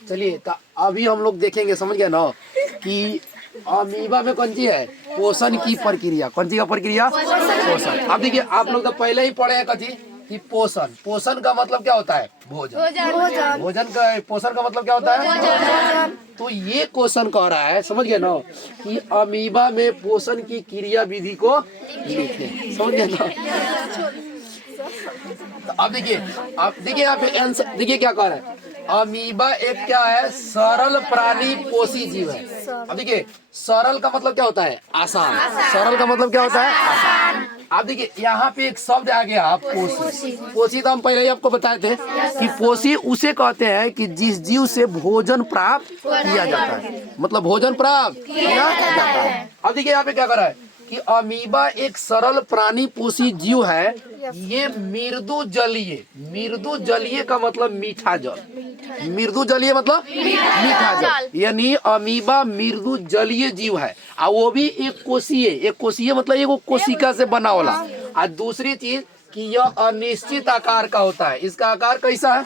चलिए तो अभी हम लोग देखेंगे, समझ गए ना, कि अमीबा में कौन सी है पोषण की प्रक्रिया। कौन सी का प्रक्रिया? पोषण। अब देखिए आप लोग तो पहले ही पढ़े हैं कथी कि पोषण। पोषण का मतलब क्या होता है? भोजन। भोजन का पोषण का मतलब क्या होता है? तो ये क्वेश्चन कह रहा है, समझ गए ना, कि अमीबा में पोषण की क्रिया विधि को लिखें। समझ गए ना? तो अब देखिए यहाँ पे आंसर देखिए क्या कह रहा है। अमीबा एक क्या है? सरल प्राणी पोषी जीव है। अब देखिए सरल का मतलब क्या होता है? आसान। सरल का मतलब क्या होता है? आसान। आप देखिए यहाँ पे एक शब्द आ गया पोषी। पोषी तो हम पहले ही आपको बताए थे कि पोषी उसे कहते हैं कि जिस जीव से भोजन प्राप्त किया जाता है, मतलब भोजन प्राप्त किया जाता है। अब देखिए यहाँ पे क्या कर रहा है कि अमीबा एक सरल प्राणी पोषी जीव है। ये मृदु जलीय, मृदु जलीय का मतलब मीठा जल, मृदु जलीय मतलब मीठा जल, यानी अमीबा मृदु जलीय जीव है। और वो भी एक कोशीय। एक कोशीय मतलब एक कोशिका से बना वाला। और दूसरी चीज कि यह अनिश्चित आकार का होता है। इसका आकार कैसा है?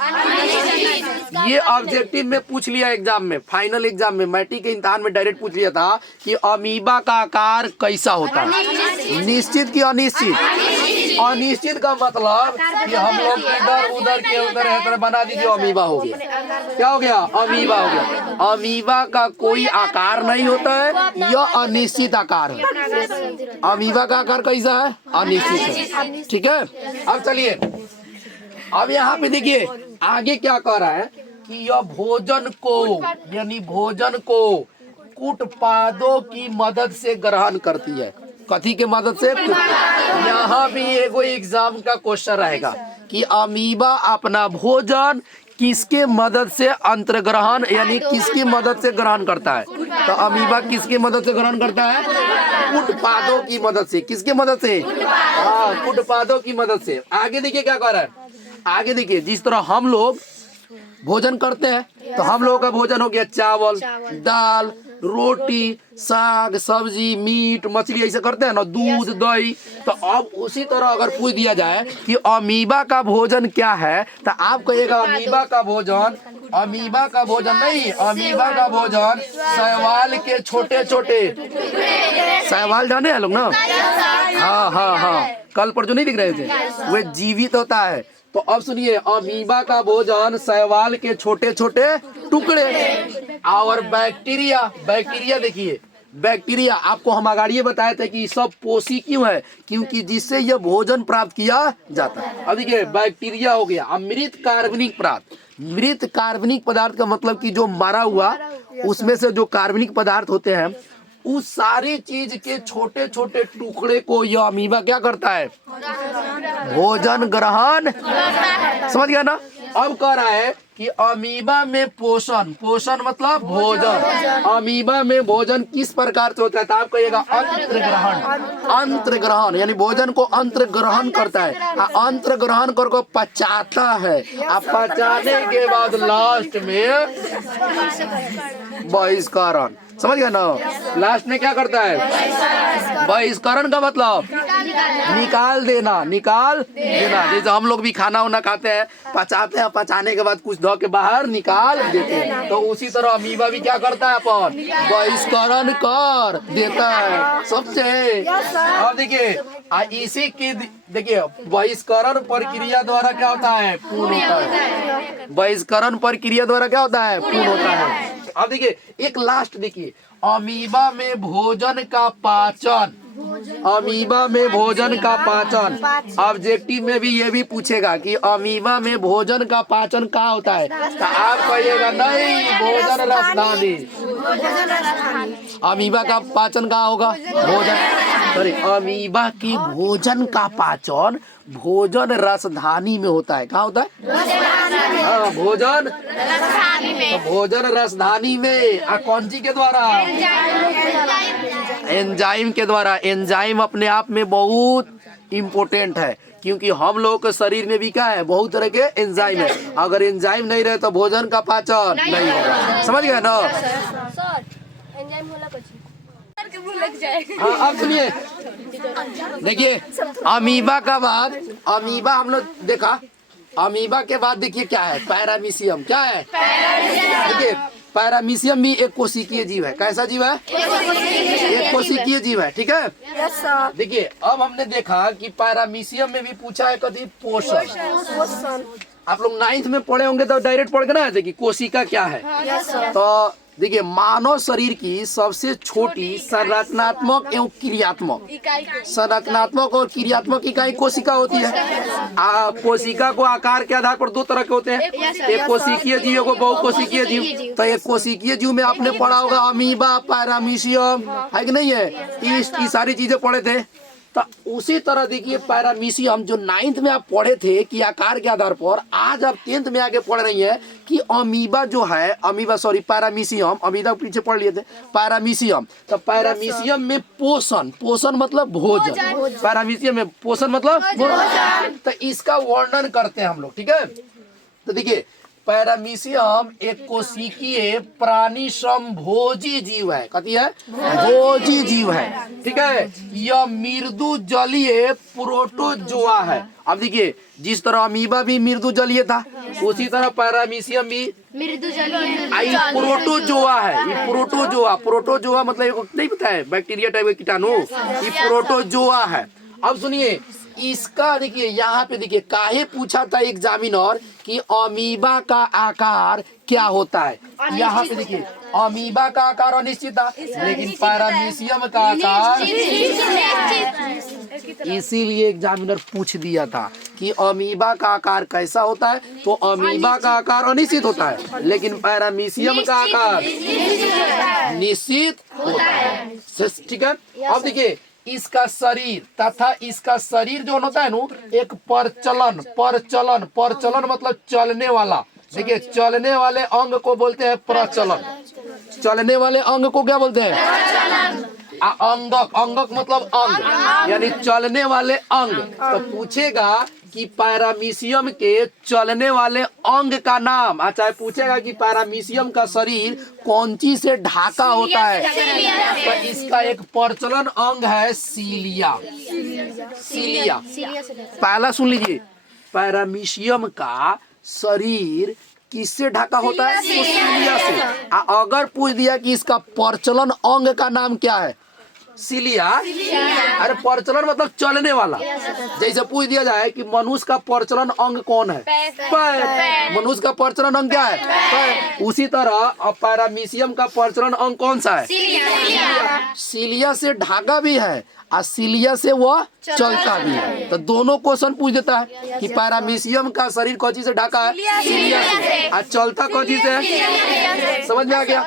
ये ऑब्जेक्टिव में पूछ लिया एग्जाम में, फाइनल एग्जाम में, मैट्रिक के इम्तिहान में डायरेक्ट पूछ लिया था कि अमीबा का आकार कैसा होता है, निश्चित कि अनिश्चित। अनिश्चित का मतलब कि हम लोग इधर उधर के उधर है बना दीजिए, अमीबा हो गया। क्या हो गया? अमीबा हो गया। अमीबा का कोई आकार नहीं होता है, यह अनिश्चित आकार है। अमीबा का आकार कैसा है? अनिश्चित है। ठीक है। अब चलिए अब यहाँ पे देखिए आगे क्या कह रहा है कि यह भोजन को, यानी भोजन को कूटपादों की मदद से ग्रहण करती है। कथी के मदद से? यहाँ भी एगो एग्जाम का क्वेश्चन रहेगा कि अमीबा अपना भोजन किसके मदद से अंतर्ग्रहण, यानी किसकी मदद से ग्रहण करता है। तो अमीबा किसकी मदद से ग्रहण करता है? कूटपादों की मदद से। किसकी मदद से? हाँ, कूटपादों की मदद से। आगे देखिए क्या कर रहा है। आगे देखिए जिस तरह हम लोग भोजन करते हैं तो हम लोगों का भोजन हो गया चावल, दाल, रोटी, साग सब्जी, मीट मछली, ऐसे करते हैं ना, दूध दही। तो अब उसी तरह अगर पूछ दिया जाए कि अमीबा का भोजन क्या है, तो आप कहिएगा अमीबा का भोजन, अमीबा का भोजन नहीं, अमीबा का भोजन शैवाल के छोटे छोटे, शैवाल जाने हैं लोग ना? हाँ हाँ हाँ, कल पर जो नहीं दिख रहे थे वे जीवित होता है। तो अब सुनिए, अमीबा का भोजन शैवाल के छोटे छोटे टुकड़े। और बैक्टीरिया, बैक्टीरिया देखिए, बैक्टीरिया आपको हम आगाड़िए बताए थे कि सब पोषी क्यों है, क्योंकि जिससे यह भोजन प्राप्त किया जाता है। अब देखिए बैक्टीरिया हो गया। मृत कार्बनिक पदार्थ, मृत कार्बनिक पदार्थ का मतलब कि जो मरा हुआ उसमें से जो कार्बनिक पदार्थ होते हैं, उस सारी चीज के छोटे छोटे टुकड़े को यह अमीबा क्या करता है? भोजन ग्रहण। समझ गया ना? अब कह रहा है कि अमीबा में पोषण, पोषण मतलब भोजन, अमीबा में भोजन किस प्रकार से होता है? तो आप कहिएगा अंतर्ग्रहण। अंतर्ग्रहण यानी भोजन को अंतर्ग्रहण करता है, अंतर्ग्रहण करके पचाता है। आप पचाने के बाद लास्ट में बहिष्करण। समझ गया ना? लास्ट में क्या करता है? बहिष्करण का मतलब निकाल देना, निकाल देना। जैसे हम लोग भी खाना वाना खाते हैं, पचाते हैं, पचाने के बाद कुछ धो के बाहर निकाल देते हैं, तो उसी तरह अमीबा भी क्या करता है? अपन बहिष्करण कर देता है सबसे। अब देखिए इसी की देखिए बहिष्करण प्रक्रिया द्वारा क्या होता है? पूर्ण होता है। बहिष्करण प्रक्रिया द्वारा क्या होता है? पूर्ण होता है। अब देखिए एक लास्ट देखिए, अमीबा में भोजन का पाचन, अमीबा में भोजन का पाचन। ऑब्जेक्टिव में भी ये भी पूछेगा कि अमीबा में भोजन का पाचन कहाँ होता है, तो आप कहिएगा नहीं, भोजन रसधानी। अमीबा का पाचन कहाँ होगा? भोजन, सॉरी, अमीबा की भोजन का पाचन भोजन रसधानी में होता है। कहाँ होता है? हाँ, भोजन, तो भोजन रसधानी में कौन सी के द्वारा? एंजाइम के द्वारा। एंजाइम अपने आप में बहुत इम्पोर्टेंट है, क्योंकि हम लोगों के शरीर में भी क्या है? बहुत तरह के एंजाइम है। अगर एंजाइम नहीं रहे तो भोजन का पाचन नहीं होगा। समझ गए ना? हाँ, अब सुनिए, देखिए अमीबा का बाद, अमीबा हम लोग देखा अमीबा के बाद देखिए क्या है, पैरामीशियम। क्या है? देखिए पैरामीशियम भी एक कोशिकीय जीव है। कैसा जीव है? एक कोशिकीय जीव है। ठीक है। देखिए अब हमने देखा कि पैरामीशियम में भी पूछा है कभी पोषण। आप लोग 9th में पढ़े होंगे तो डायरेक्ट पढ़ के ना आते कि कोशिका क्या है। तो देखिए मानव शरीर की सबसे छोटी संरचनात्मक एवं क्रियात्मक, संरचनात्मक और क्रियात्मक इकाई कोशिका होती है। कोशिका को आकार के आधार पर दो तरह के होते हैं, एक कोशिकीय जीव को बहुकोशिकीय जीव। तो एक कोशिकीय जीव में आपने पढ़ा होगा अमीबा, पैरामीशियम, है कि नहीं है, ये सारी चीजें पढ़े थे। तो उसी तरह देखिए पैरामीशियम जो 9th में आप पढ़े थे कि आकार के आधार पर, आज आप 10th में आके पढ़ रही है कि अमीबा जो है, अमीबा सॉरी पैरामीशियम, अमीबा पीछे पढ़ लिए थे पैरामीशियम। तो पैरामीशियम में पोषण, पोषण मतलब भोजन, पैरामीशियम में पोषण मतलब भोजन। तो इसका वर्णन करते हैं हम लोग। ठीक है। तो देखिए पैरामीशियम एक कोशिकीय प्राणी समभोजी जीव है। कथी है? भोजी जीव है। ठीक है। यह मृदु जलीय प्रोटोजोआ है। अब देखिए जिस तरह अमीबा भी मृदु जलीय था, उसी तरह पैरामीशियम भी मृदु जलीय प्रोटोजोआ है। ये प्रोटोजोआ, प्रोटोजोआ मतलब नहीं पता है, बैक्टीरिया टाइप के कीटाणु, ये प्रोटोजोआ है। अब सुनिए इसका, देखिए यहाँ पे देखिए काहे पूछा था एग्जामिनर कि अमीबा का आकार क्या होता है। यहाँ पे देखिए अमीबा का आकार अनिश्चित था, लेकिन पैरामीशियम का आकार, इसीलिए एग्जामिनर पूछ दिया था कि अमीबा का आकार कैसा होता है। तो अमीबा का आकार अनिश्चित होता है, लेकिन पैरामीशियम का आकार निश्चित होता है। ठीक है। अब देखिए इसका शरीर तथा इसका शरीर जो होता है ना, एक परचलन, परचलन, परचलन मतलब चलने वाला। देखिए चलने वाले अंग को बोलते हैं प्रचलन। चलने वाले अंग को क्या बोलते हैं? अंगक, अंगक मतलब अंग, यानी चलने वाले अंग। तो पूछेगा कि पैरामीशियम के चलने वाले अंग का नाम, अच्छा पूछेगा कि पैरामीशियम का शरीर कौन चीज से ढाका होता है। तो इसका एक प्रचलन अंग है सीलिया। सीलिया पहला सुन लीजिए, पैरामीशियम का शरीर किससे ढका होता है? तो सीलिया से। अगर पूछ दिया कि इसका प्रचलन अंग का नाम क्या है? सीलिया। अरे प्रचलन मतलब चलने वाला। जैसे पूछ दिया जाए कि मनुष्य का प्रचलन अंग कौन है? पैर। मनुष्य का प्रचलन अंग क्या है? पैर। उसी तरह पैरामीशियम का प्रचलन अंग कौन सा है? सीलिया से ढाका भी है और सीलिया से वह चलता भी है। तो दोनों क्वेश्चन पूछ देता है कि पैरामीशियम का शरीर कौन चीज से ढका है? सीलिया से। और चलता कौन चीज से? समझ में आ गया?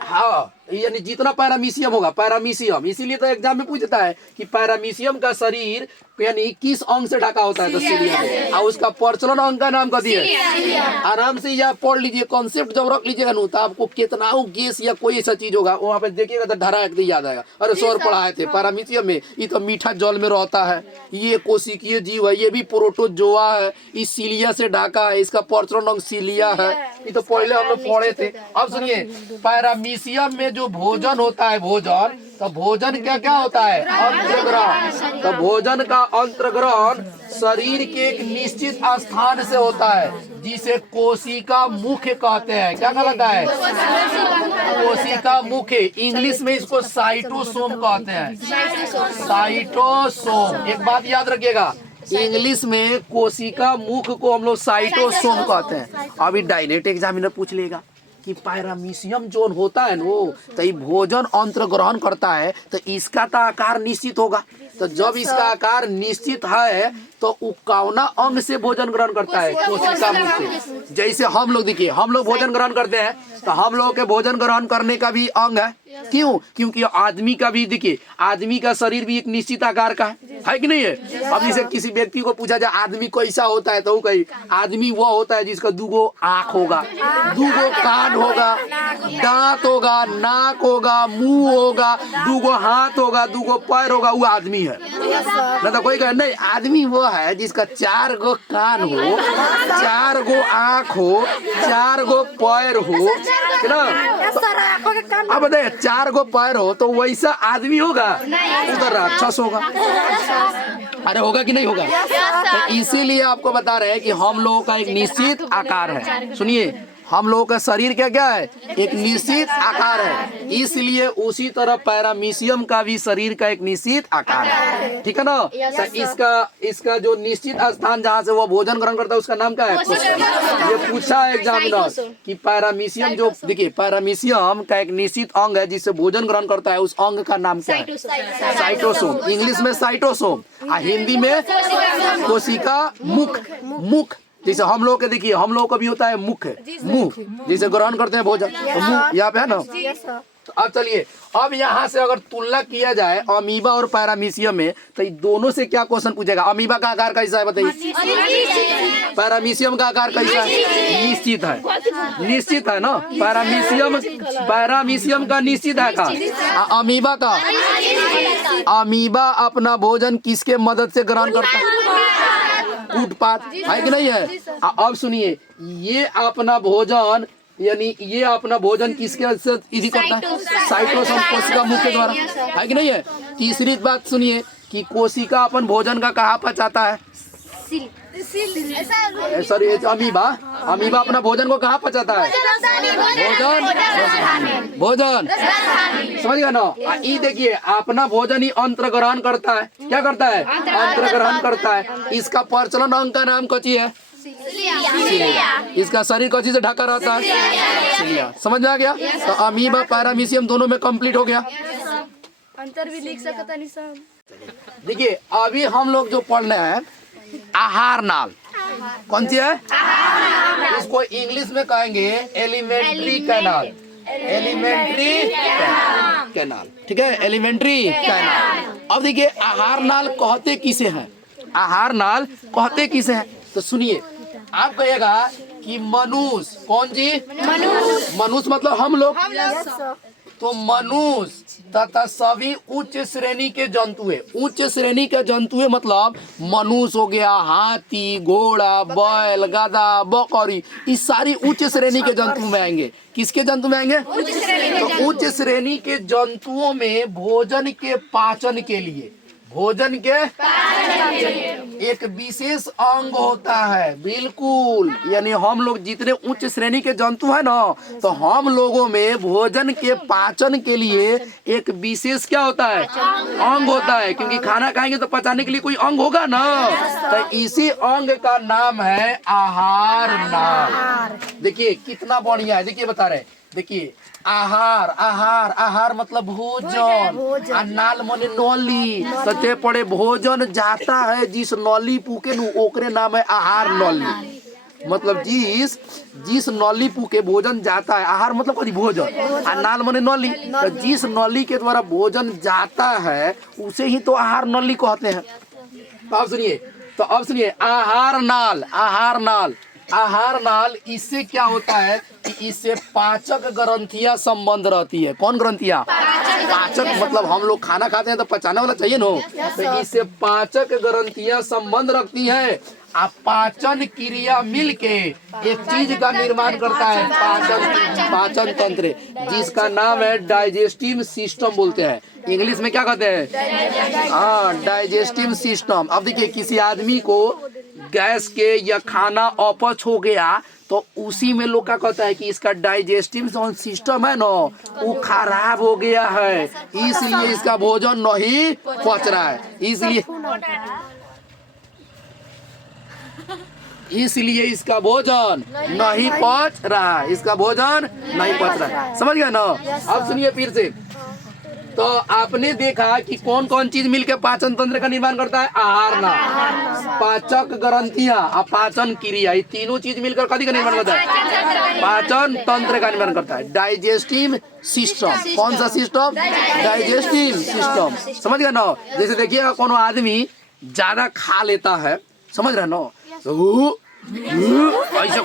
हाँ, यानी जितना पैरामीशियम होगा, पैरामीशियम, इसीलिए तो एग्जाम में पूछता है कि पैरामीशियम का शरीर यानी किस अंग से ढका होता है? तो सीलिया से। और उसका प्रचलन अंग का नाम कथी है? आराम से यह पढ़ लीजिए, कॉन्सेप्ट जब रख लीजिएगा ना, तो आपको कितना गैस या कोई ऐसा चीज होगा वहाँ पे देखिएगा तो धरा एकदम याद आएगा। अरे सर पढ़ाए थे पैरामीशियम में, ये तो मीठा जल में रहता है, ये कोशिकीय जीव है, ये भी प्रोटोजोआ है, इस सीलिया से ढका है, इसका प्रचलन अंग सीलिया है। ये तो पहले हम लोग पढ़े थे। अब सुनिए पैरामीशियम में जो भोजन होता है, भोजन, तो भोजन क्या क्या होता है? अंतर्ग्रहण। तो भोजन का अंतर्ग्रहण शरीर के एक निश्चित स्थान से होता है, जिसे कोशिका मुख्य कहते हैं। क्या कहलाता है? कोशिका मुख्य। इंग्लिश में इसको साइटोसोम कहते हैं। साइटोसोम। एक बात याद रखिएगा, इंग्लिश में कोशिका मुख्य को हम लोग साइटोसोम कहते हैं। अभी डायरेक्ट एग्जामिनर पूछ लेगा कि पैरामीशियम जो होता है वो तो ये भोजन अंतर्ग्रहण करता है, तो इसका तो आकार निश्चित होगा। तो जब इसका आकार निश्चित है तो कौना अंग से भोजन ग्रहण करता है? कोशिका मुख्य से। जैसे हम लोग देखिए, हम लोग भोजन ग्रहण करते हैं, तो हम लोगों के भोजन ग्रहण करने का भी अंग है। क्यों? क्योंकि आदमी का भी देखिए, आदमी का शरीर भी एक निश्चित आकार का है कि नहीं है? अब जैसे किसी व्यक्ति को पूछा जाए आदमी कैसा होता है, तो कहीं आदमी वो होता है जिसका दूगो आँख होगा, दूगो कान होगा, दांत होगा, नाक होगा, मुंह होगा, दूगो हाथ होगा, दूगो पैर होगा, वो आदमी है। ना तो कोई कहे नहीं आदमी वो है जिसका 4 गो कान हो, 4 गो आँख हो, 4 गो पैर हो, है ना? अब बताइए 4 गो पैर हो तो वैसा आदमी होगा? उधर राक्षस होगा। अरे होगा कि नहीं होगा? तो इसीलिए आपको बता रहे हैं कि हम लोगों का एक निश्चित आकार है। सुनिए, हम लोगों का शरीर क्या है? एक निश्चित आकार है। इसलिए उसी तरह पैरामीशियम का भी शरीर का एक निश्चित आकार है। ठीक है ना? तो इसका जो निश्चित स्थान जहाँ से वो भोजन ग्रहण करता है उसका नाम क्या है? ये पूछा है एग्जामिनर कि पैरामीशियम जो, देखिए पैरामीशियम का एक निश्चित अंग है जिससे भोजन ग्रहण करता है, उस अंग का नाम क्या है? साइटोसोम। इंग्लिश में साइटोसोम, हिंदी में कोशिका मुख। जैसे हम लोग के, देखिए हम लोग को भी होता है मुख, मुंह, जैसे ग्रहण करते हैं भोजन, तो मुंह यहाँ पे है ना। तो अब चलिए, अब यहाँ से अगर तुलना किया जाए अमीबा और पैरामीशियम में, तो दोनों से क्या क्वेश्चन पूछेगा? अमीबा का आकार कैसा है बताइए? पैरामीशियम का आकार कैसा है? निश्चित है। निश्चित है ना? पैरामीशियम का निश्चित है का? अमीबा का? अमीबा अपना भोजन किसके मदद से ग्रहण करता है? कूटपात है कि नहीं है? अब सुनिए, ये अपना भोजन, यानी ये अपना भोजन किसके से इसी करता है? साइटोसोम, कोशिका मुख के द्वारा, है कि नहीं है? तीसरी बात सुनिए कि कोशिका अपन भोजन का कहाँ पचाता है? सॉरी, अमीबा अपना भोजन को कहाँ पचाता है? भोजन समझ गया ना? ये देखिए, अपना भोजन ही अंत्र ग्रहण करता है। क्या करता है? अंत्र ग्रहण करता है। इसका प्रचलन अंग का नाम कौची है? इसका शरीर कौची से ढका रहता है? सिलिया। समझ में आ गया? तो अमीबा पैरामीशियम दोनों में कंप्लीट हो गया। अंतर भी लिख सकता नहीं सर। देखिए, अभी हम लोग जो पढ़ रहे हैं आहार नाल, कौन सी है? इसको इंग्लिश में कहेंगे एलिमेंट्री कैनाल। एलिमेंट्री कैनाल, ठीक है? Alimentary canal. अब देखिए, आहार नाल कहते किसे हैं? आहार नाल कहते किसे हैं? तो सुनिए, आप कहिएगा कि मनुष्य, कौन जी? मनुष्य मतलब हम लोग। तो मनुष्य तथा सभी उच्च श्रेणी के जंतु है। उच्च श्रेणी के जंतु है मतलब मनुष्य हो गया, हाथी, घोड़ा, बैल, गधा, बकरी, इस सारी उच्च श्रेणी के जंतु में आएंगे। किसके जंतु में आएंगे? तो उच्च श्रेणी के जंतुओं में भोजन के पाचन के लिए, भोजन के एक विशेष अंग होता है। बिल्कुल, यानी हम लोग जितने उच्च श्रेणी के जंतु है ना, तो हम लोगों में भोजन के पाचन के लिए एक विशेष क्या होता है? अंग होता है। क्योंकि खाना खाएंगे तो पचाने के लिए कोई अंग होगा ना, तो इसी अंग का नाम है आहार नाल। देखिए कितना बढ़िया है। देखिए बता रहे, देखिए आहार, आहार, आहार मतलब भोजन, नाल मने नौली। सते पड़े भोजन जाता है जिस नौली पूके नु, ओकरे नाम है आहार नौली। मतलब जिस नौली पूके भोजन जाता है, आहार मतलब कभी भोजन, और नाल मने नौली, तो जिस नौली के द्वारा भोजन जाता है उसे ही तो आहार नौली कहते हैं। तो अब सुनिए, आहार नाल, आहार नाल, आहार नाल, इससे क्या होता है कि इससे पाचक ग्रंथियां संबंध रहती है। कौन ग्रंथियां? पाचक मतलब हम लोग खाना खाते हैं तो पचाने वाला चाहिए ना, तो इससे पाचक ग्रंथियां संबंध रखती हैं। आप पाचन क्रिया मिलके एक चीज का निर्माण करता है, पाचन तंत्र, जिसका नाम है डाइजेस्टिव सिस्टम बोलते हैं। इंग्लिश में क्या कहते हैं? हाँ, डाइजेस्टिव सिस्टम। अब देखिए, किसी आदमी को गैस के या खाना अपच हो गया तो उसी में लोग क्या कहता है कि इसका डाइजेस्टिव सिस्टम है ना, वो खराब हो गया है, इसलिए इसका भोजन नहीं पच रहा है, इसलिए इसका भोजन नहीं पच रहा है, इसका भोजन नहीं पच रहा है। समझ गया ना? अब सुनिए फिर से। तो आपने देखा कि कौन कौन चीज मिलकर पाचन तंत्र का निर्माण करता है? आहार नाल, पाचक ग्रंथियां और पाचन क्रिया, ये तीनों चीज मिलकर कभी का निर्माण करता है? पाचन तंत्र का निर्माण करता है। डाइजेस्टिव सिस्टम, कौन सा सिस्टम? Digestive system. समझ गया ना? जैसे देखिएगा, कोनो आदमी ज्यादा खा लेता है, समझ रहे ना, तो ऐसा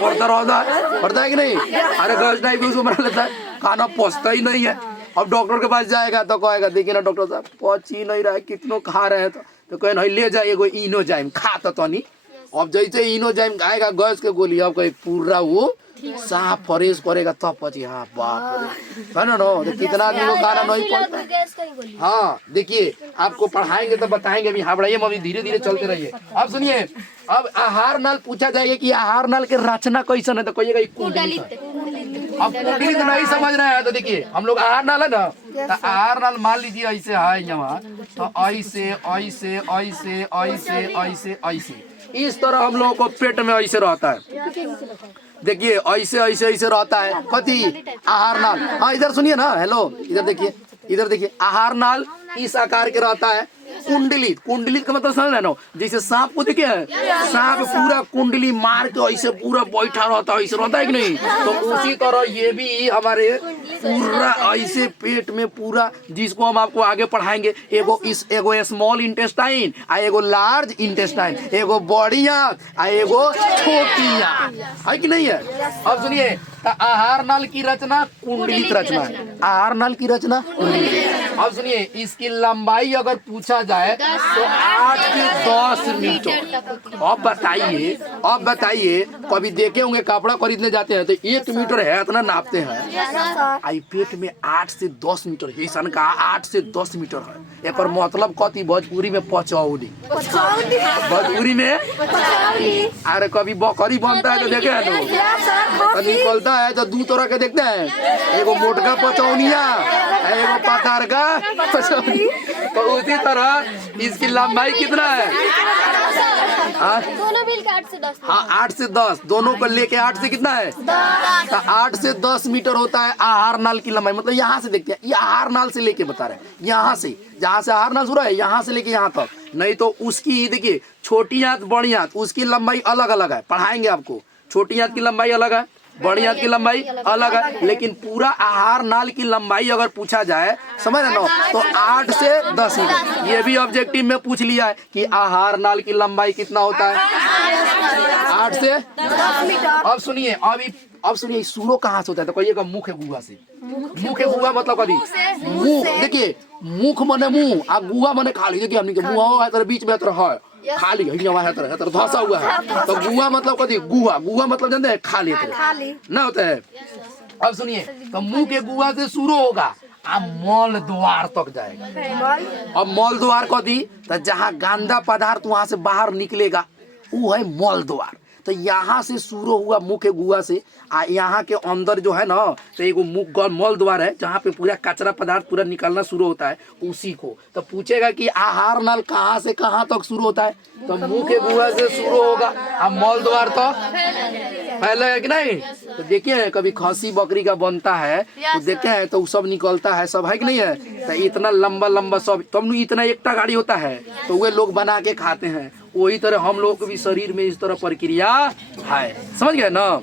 करता है कि नहीं? अरे गैस डायबिटीज बना लेता है, खाना पचता ही नहीं है। अब डॉक्टर के पास जाएगा तो कहेगा, देखिए ना डॉक्टर साहब, पच ही नहीं रहा है, कितनों खा रहे हैं, तो कहे नहीं, ले जाइए इनोजाइम, खा तो नहीं। अब जैसे इनोजाइम खाएगा गैस के गोली, अब कहे पूरा वो सांप फरेज करेगा तब पची। हाँ बाप रे, है ना नो, तो कितना आदमी को गाना नहीं पड़ता। हाँ देखिए, आपको पढ़ाएंगे तो बताएंगे भी। हाँ बढ़ाइए मम्मी, धीरे धीरे चलते रहिए। अब सुनिए, अब आहार नाल पूछा जाएगा कि आहार नाल के रचना कैसन है, तो कहिएगा कुंडली। अब कुंडली तो नहीं समझ रहे हैं तो देखिए, हम लोग आहार नाल है ना, तो आहार नाल मान लीजिए ऐसे है यहाँ, तो ऐसे ऐसे ऐसे ऐसे ऐसे ऐसे इस तरह हम लोगों को पेट में ऐसे रहता है। देखिए ऐसे ऐसे ऐसे रहता है कति आहार नाल। हाँ इधर सुनिए ना, हेलो इधर देखिए, इधर देखिए, आहार नाल इस आकार के रहता है। कुंडली, कुंडली का मतलब समझ लो, जैसे सांप को देखिए, सांप पूरा कुंडली मार के ऐसे पूरा बैठा रहता है, ऐसे रहता है कि नहीं, तो उसी तरह ये भी हमारे पूरा ऐसे पेट में पूरा, जिसको हम आपको आगे पढ़ाएंगे, एगो स्मॉल इंटेस्टाइन आ एगो लार्ज इंटेस्टाइन, एगो बड़ी आंत आ एगो छोटी आंत, है कि नहीं है। अब सुनिए, तो आहार नाल की रचना कुंडलित रचना है। आहार नाल की रचना कुंडली। अब सुनिए, इसकी लंबाई अगर पूछा जाए तो 8 से 10 मीटर। अब बताइए कभी देखे होंगे कपड़ा खरीदने जाते हैं तो 1 मीटर है इतना नापते हैं, आई पेट में 8 से 10 मीटर है, सन का 8 से 10 मीटर है। एक मतलब कथी भोजपुरी में पचौली, भोजपुरी में, अरे कभी बकरी बनता है तो देखे है तो निकलता है तो 2 तरह के देखते हैं, एगो मोटका पचौनिया, एगो पकार का पचौनी। तो उसी तरह इसकी लंबाई कितना है, दोनों मिलकर 8 से 10। हाँ 8 से 10, दोनों को लेके 8 से कितना है, तो 8 से 10 मीटर होता है आहार नाल की लंबाई। मतलब यहाँ से देखते हैं, ये आहार नाल से लेके बता रहे हैं, यहाँ से, जहाँ से आहार नाल शुरू है यहाँ से लेके यहाँ तक। नहीं तो उसकी देखिए, छोटी आंत बड़ी आंत उसकी लंबाई अलग अलग है, पढ़ाएंगे आपको। छोटी आंत की लंबाई अलग है, बड़ी आंत की लंबाई अलग है, लेकिन पूरा आहार नाल की लंबाई अगर पूछा जाए, समझ रहे ना, तो 8 से 10 मीटर। ये भी ऑब्जेक्टिव में पूछ लिया है कि आहार नाल की लंबाई कितना होता है, 8 से 10 मीटर। अब सुनिए, अब सुनिए, सूरो कहाँ से होता है, तो कहिएगा मुख गुहा से। मुख गुहा मतलब कभी मुंह, देखिए मुख मने मुंह आ गुहा मने खाली। देखिए हमने के मुंह है, बीच में है खाली है, धसा हुआ है, तो गुहा मतलब कथी, गुहा, गुहा मतलब जानते हैं खाली ना होता है। अब सुनिए, तो मुंह के गुहा से शुरू होगा आ मल द्वार तक जाएगा। अब मल द्वार कथी, तो जहाँ गंदा पदार्थ वहां से बाहर निकलेगा वो है मल द्वार। तो यहाँ से शुरू हुआ मुख्य गुहा से, आ यहाँ के अंदर जो है ना, तो एक मुख मल द्वार है जहाँ पे पूरा कचरा पदार्थ पूरा निकलना शुरू होता है, उसी को तो पूछेगा कि आहार नाल कहाँ से कहाँ तक शुरू होता है, तो मुख्य गुहा से शुरू होगा आ मल द्वार तक पहले है कि नहीं। तो देखिए कभी खसी बकरी का बनता है तो देखे हैं तो सब निकलता है, सब है कि नहीं है। तो इतना लंबा लंबा सब, तब इतना एकटा गाड़ी होता है तो वे लोग बना के खाते हैं। वही तरह हम लोग को भी शरीर में इस तरह प्रक्रिया है, समझ गए ना।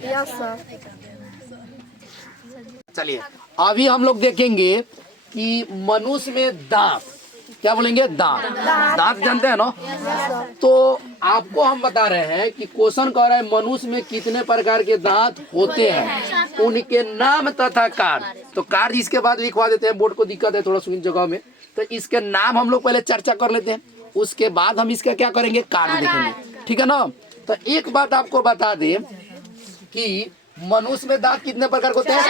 चलिए अभी हम लोग देखेंगे कि मनुष्य में दांत, क्या बोलेंगे, दांत। दांत जानते हैं ना। तो आपको हम बता रहे हैं कि क्वेश्चन कह रहा है मनुष्य में कितने प्रकार के दांत होते हैं, उनके नाम तथा कार्य। तो कार्य इसके बाद लिखवा देते हैं, बोर्ड को दिक्कत है थोड़ा सुन जगह में, तो इसके नाम हम लोग पहले चर्चा कर लेते हैं, उसके बाद हम इसका क्या करेंगे, कार्य देखेंगे, ठीक है ना। तो एक बात आपको बता दें कि मनुष्य में दांत कितने प्रकार के होते हैं,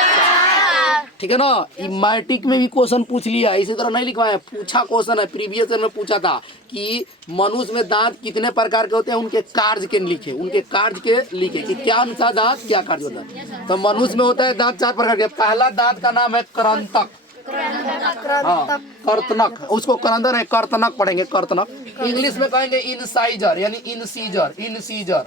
ठीक है ना। मैट्रिक में भी क्वेश्चन पूछ लिया, इसी तरह नहीं लिखवाया, पूछा क्वेश्चन है, प्रीवियस ईयर में पूछा था कि मनुष्य में दांत कितने प्रकार के होते हैं, उनके कार्य के लिखे, उनके कार्य के लिखे कि क्या अनुसार दांत क्या कार्य होता है। तो मनुष्य में होता है दांत 4 प्रकार के। पहला दांत का नाम है करंतक, हाँ कर्तनक, उसको करंदन है, कर्तनक पढ़ेंगे, कर्तनक। इंग्लिश में कहेंगे इनसाइजर, यानी इनसीजर, इनसीजर,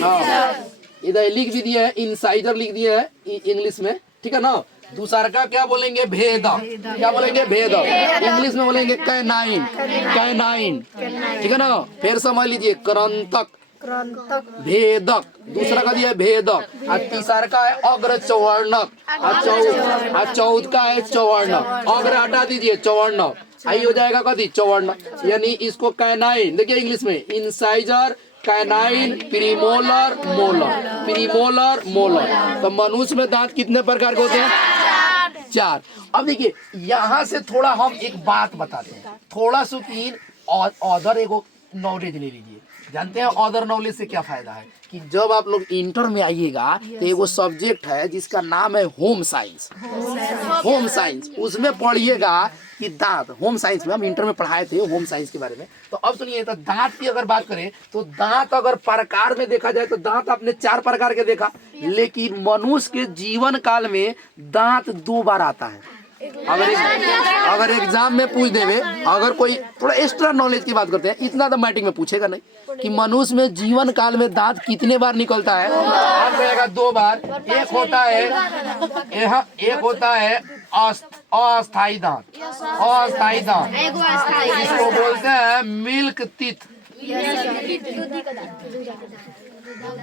हाँ इधर लिख भी दिया है, इनसाइजर लिख दिया है इंग्लिश में, ठीक है ना। दूसरा का क्या बोलेंगे, भेदक, क्या बोलेंगे, भेदक, इंग्लिश में बोलेंगे कैनाइन, कैनाइन, ठीक है ना। फिर समझ लीजिए करंतक, भेदक, दूसरा का दिया है भेदक, और तीसरा का है अग्र चौवर्णक, और चौथ का है चौवर्णक, अग्र हटा दीजिए चौवर्णक, आई हो जाएगा कथी, चौवर्णक, यानी इसको कैनाइन, देखिए इंग्लिश में incisor, canine, premolar, molar, premolar, molar. तो मनुष्य में दांत कितने प्रकार के होते हैं, 4। अब देखिए यहाँ से थोड़ा हम एक बात बताते हैं, थोड़ा सुकीन और अदर एगो नॉलेज ले लीजिए। जानते हैं अदर नॉलेज से क्या फायदा है कि जब आप लोग इंटर में आइएगा तो एगो सब्जेक्ट है जिसका नाम है होम साइंस। होम साइंस उसमें पढ़िएगा कि दांत, होम साइंस में हम इंटर में पढ़ाए थे होम साइंस के बारे में। तो अब सुनिए, तो दांत की अगर बात करें तो दांत अगर प्रकार में देखा जाए तो दांत आपने 4 प्रकार के देखा, लेकिन मनुष्य के जीवन काल में दांत 2 बार आता है। अगर एग्जाम में पूछ देवे, अगर कोई थोड़ा एक्स्ट्रा नॉलेज की बात करते हैं, इतना तो मैट्रिक में पूछेगा नहीं कि मनुष्य में जीवन काल में दांत कितने बार निकलता है। आप कहेगा 2 बार। एक होता है अस्थाई दांत, अस्थाई दांत, इसको बोलते हैं मिल्क टीथ,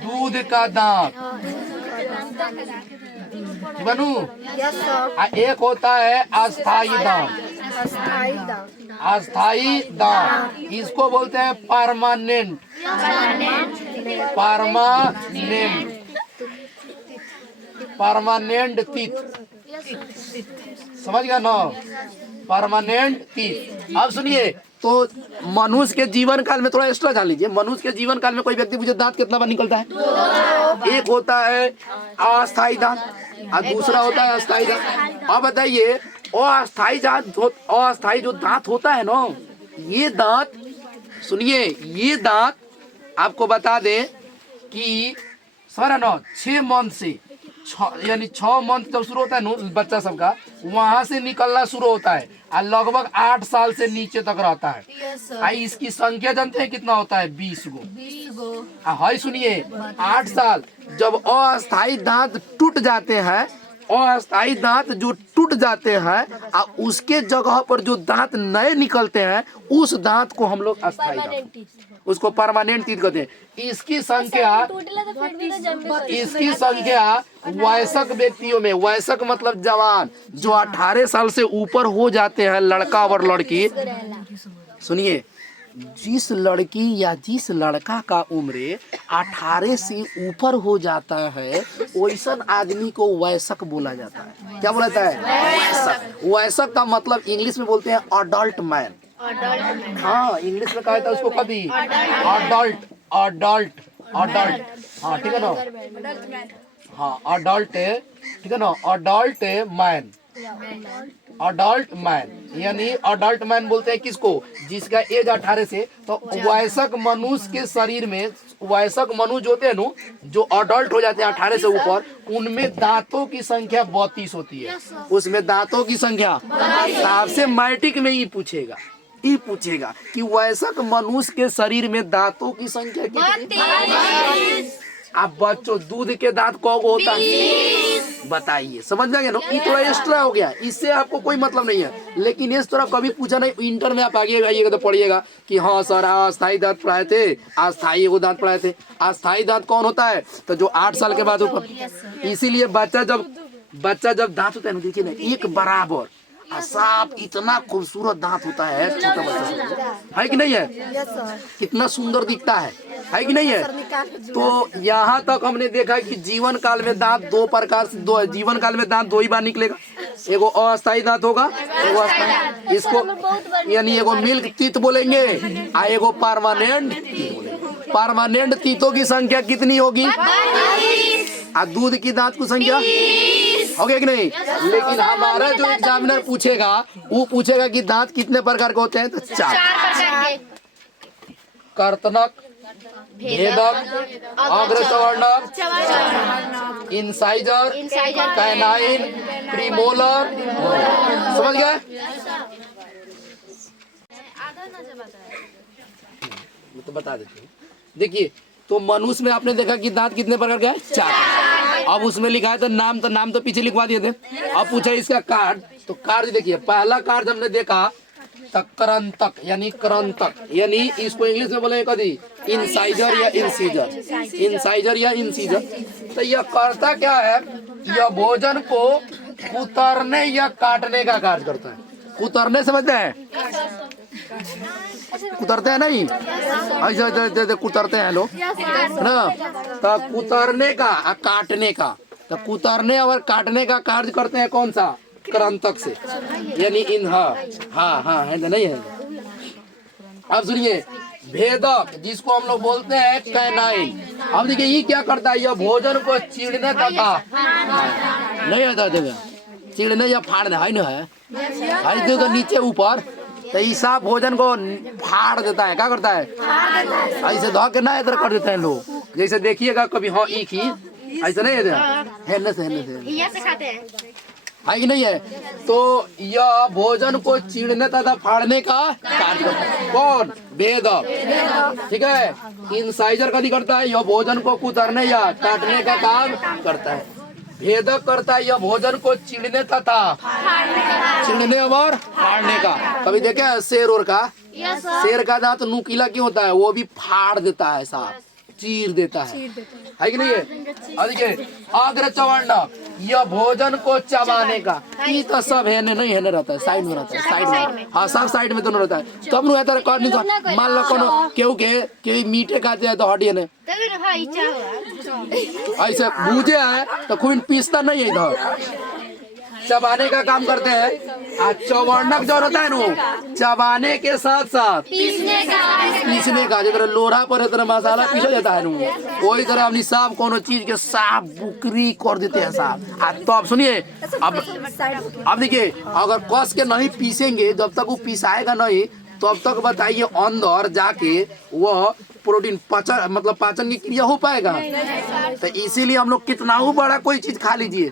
दूध का दांत बनू। एक होता है अस्थाई दांत, अस्थाई दांत, इसको बोलते हैं परमानेंट, परमानेंट टीथ, समझ गया ना, परमानेंट टीथ। अब सुनिए, तो मनुष्य के जीवन काल में थोड़ा एक्स्ट्रा जान लीजिए, मनुष्य के जीवन काल में कोई व्यक्ति पूछे दांत कितना बार निकलता है। एक होता है अस्थाई दांत और दूसरा होता है अस्थाई दांत। अब बताइए, अस्थाई जो दांत होता है ना, ये दांत, सुनिए, ये दांत आपको बता दें कि सर ना 6 मंथ से यानी 6 मंथ जब शुरू होता है ना बच्चा सबका, वहां से निकलना शुरू होता है और लगभग 8 साल से नीचे तक रहता है। इसकी संख्या जानते हैं कितना होता है? 20 गो। हाय सुनिए, 8 साल जब अस्थाई दांत टूट जाते हैं, अस्थाई दांत जो टूट जाते हैं और उसके जगह पर जो दांत नए निकलते हैं, उस दांत को हम लोग अस्थाई दांत, उसको परमानेंट टीथ कहते हैं। इसकी संख्या वयस्क व्यक्तियों में, वयस्क मतलब जवान, जो 18 साल से ऊपर हो जाते हैं, लड़का और लड़की, सुनिए, जिस लड़की या जिस लड़का का उम्र 18 से ऊपर हो जाता है, वैसा आदमी को वयस्क बोला जाता है। क्या बोला जाता है? वयस्क। वयस्क का मतलब इंग्लिश में बोलते हैं अडल्ट मैन। हाँ, इंग्लिश में कहा था उसको कभी अडल्ट, अडल्ट, अडल्ट। हाँ ठीक है ना, हाँ अडल्ट, ठीक है ना, अडल्ट मैन, अडल्ट मैन, यानी अडल्ट मैन बोलते हैं किसको? जिसका एज 18 से। तो वयस्क मनुष्य के शरीर में, वयस्क मनुष्य होते हैं ना, जो अडल्ट हो जाते हैं 18 से ऊपर, उनमें दांतों की संख्या 32 होती है। उसमें दांतों की संख्या आपसे मैट्रिक में ही पूछेगा, कि वयस्क मनुष्य के शरीर में दांतों की संख्या कितनी? आप बच्चों, दूध के दांत कौन होता है बताइए, समझ जाएंगे ना। ये थोड़ा एक्स्ट्रा हो गया, इससे आपको कोई मतलब नहीं है, लेकिन इस तरह कभी पूछा नहीं। इंटर में आप आगे आइएगा तो पढ़िएगा कि हाँ सर अस्थाई दांत पढ़ाए थे, अस्थाई वो दांत पढ़ाए थे। अस्थाई दांत कौन होता है? तो जो 8 साल के बाद ऊपर। इसीलिए बच्चा जब दांत होता है ना, देखिए ना, एक बराबर साफ इतना खूबसूरत दांत होता है छोटा बच्चा, है कि नहीं है? कितना सुंदर दिखता है कि नहीं है? तो यहाँ तक हमने देखा कि जीवन काल में दांत 2 प्रकार से, जीवन काल में दांत 2 ही बार निकलेगा। एगो अस्थाई दांत होगा, एगो अस्थाई, इसको यानी एगो मिल्क टीथ बोलेंगे और एगो परमानेंट टीथ। परमानेंट टीथों की संख्या कितनी होगी? और दूध की दांत की संख्या हो गया कि नहीं? लेकिन हमारा जो एग्जामिनर पूछेगा, वो पूछेगा कि दांत कितने प्रकार के होते हैं? तो 4। कर्तनक, भेदक, अग्रसवर्णक, इंसाइजर, कैनाइन, प्रीमोलर। समझ गए? तो बता देते हैं। देखिए, तो मनुष्य में आपने देखा कि दांत कितने प्रकार के हैं? 4। अब उसमें लिखा है तो नाम तो पीछे लिखवा दिए थे। अब पूछा इसका कार्ड, तो कार्ड देखिए, पहला कार्ड हमने देखा करंतक, यानी करंतक, यानी इसको इंग्लिश में बोले कभी इंसाइजर या इंसीजर, इंसाइजर या इंसीजर। तो यह करता क्या है? यह भोजन को कुतरने या काटने का कार्य करता है। कुतरने समझते हैं? कुतरते हैं नहीं, ऐसे कुतरते हैं लोग ना। तो कुतरने का और काटने का, तो कुतरने और काटने का कार्य करते हैं कौन सा? करंतक से, यानी इन हाँ है नहीं है। अब सुनिए, भेदक जिसको हम लोग बोलते हैं कैनाइन। अब देखिए ये क्या करता है, यह भोजन को चीरने तथा नहीं होता देखिए चीरने या फाड़ने है ना है देखो नीचे ऊपर तो ईसा भोजन को फाड़ देता है, क्या करता है ऐसे धो के ना इधर कर देते हैं लोग, जैसे देखिएगा कभी हाँ एक ही ऐसा नहीं है हेलने से खाते हैं है कि नहीं है। तो यह भोजन को चीरने तथा फाड़ने का कार्य करता है। कौन? भेदक। ठीक है, इंसाइजर कभी करता है, यह भोजन को कुतरने या काटने का काम करता है। भेदक करता है यह भोजन को चीरने तथा चीरने और फाड़ने का। कभी देखे शेर और का, शेर का दांत नुकीला क्यों होता है, वो भी फाड़ देता है, साफ चीर देता है कि नहीं है। और देखिए अग्र चवर्णक, यह भोजन को चबाने का, ये तो सब है नहीं है रहता है, साइड में रहता है, साइड में हाँ सब साइड में दोनों रहता है। तब नु ऐसा कर नहीं तो मान लो कोनो केहू मीठे खाते हैं तो हटिए ने ऐसे बूझे है तो खून पीसता नहीं है, इधर चबाने का काम करते हैं। चवर्णक जो होता है ना, चबाने के साथ साथ पीसने का, जिधर लोढ़ा पर इतना मसाला पीसा जाता है ना, वही तरह अपनी साफ कोनो चीज के साफ बुकरी कर देते हैं साफ। तो आप सुनिए, अब देखिए अगर कस के नहीं पीसेंगे, जब तक वो पिसाएगा नहीं तब तक बताइए अंदर जाके वह प्रोटीन पाचन की क्रिया हो पाएगा। तो इसीलिए हम लोग कितना बड़ा कोई चीज खा लीजिए,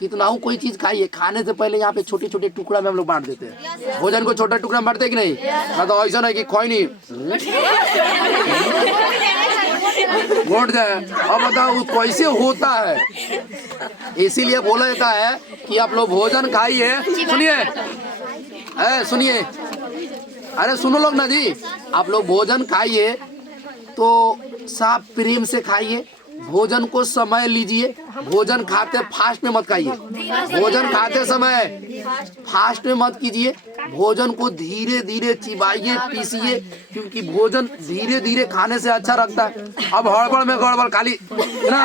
कितना कोई चीज खाइए, खाने से पहले यहाँ पे छोटे छोटे टुकड़ा में हम लोग बांट देते हैं। भोजन को छोटा टुकड़ा में बांटते कि नहीं, ना तो ऐसा नहीं कि खोई नहीं घोट जाए। अब बताओ कैसे होता है, इसीलिए बोला जाता है कि आप लोग भोजन खाइए। सुनिए अरे सुनो लोग ना जी, आप लोग भोजन खाइए तो साफ प्रेम से खाइए, भोजन को समय लीजिए, भोजन खाते फास्ट में मत खाइए, भोजन खाते समय फास्ट में मत कीजिए, भोजन को धीरे धीरे चिबाइए पीसिए, क्योंकि भोजन धीरे धीरे खाने से अच्छा लगता है। अब हड़बड़ में गड़बड़ खाली ना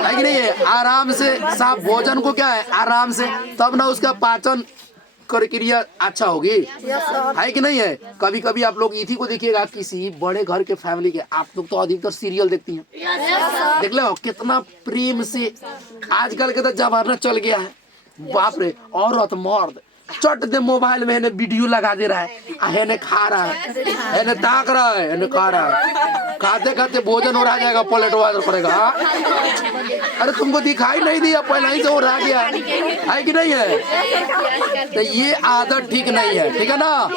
है कि नहीं है, आराम से साफ भोजन को क्या है आराम से, तब ना उसका पाचन प्रक्रिया अच्छा होगी, है कि नहीं है। कभी कभी आप लोग इसी को देखिएगा, किसी बड़े घर के फैमिली के, आप लोग तो अधिकतर सीरियल देखती हैं, देख लो कितना प्रेम से, आजकल के तो जमाना चल गया है, बाप रे औरत मर्द चट दे मोबाइल में है वीडियो लगा दे रहा है, ने खा रहा है, ताक रहा है, ने खा रहा है, खाते खाते भोजन और आ जाएगा, पलट पड़ेगा। अरे तुमको दिखाई नहीं दिया, पहले ही से और आ गया, है कि नहीं है। तो ये आदत ठीक नहीं है, ठीक है ना।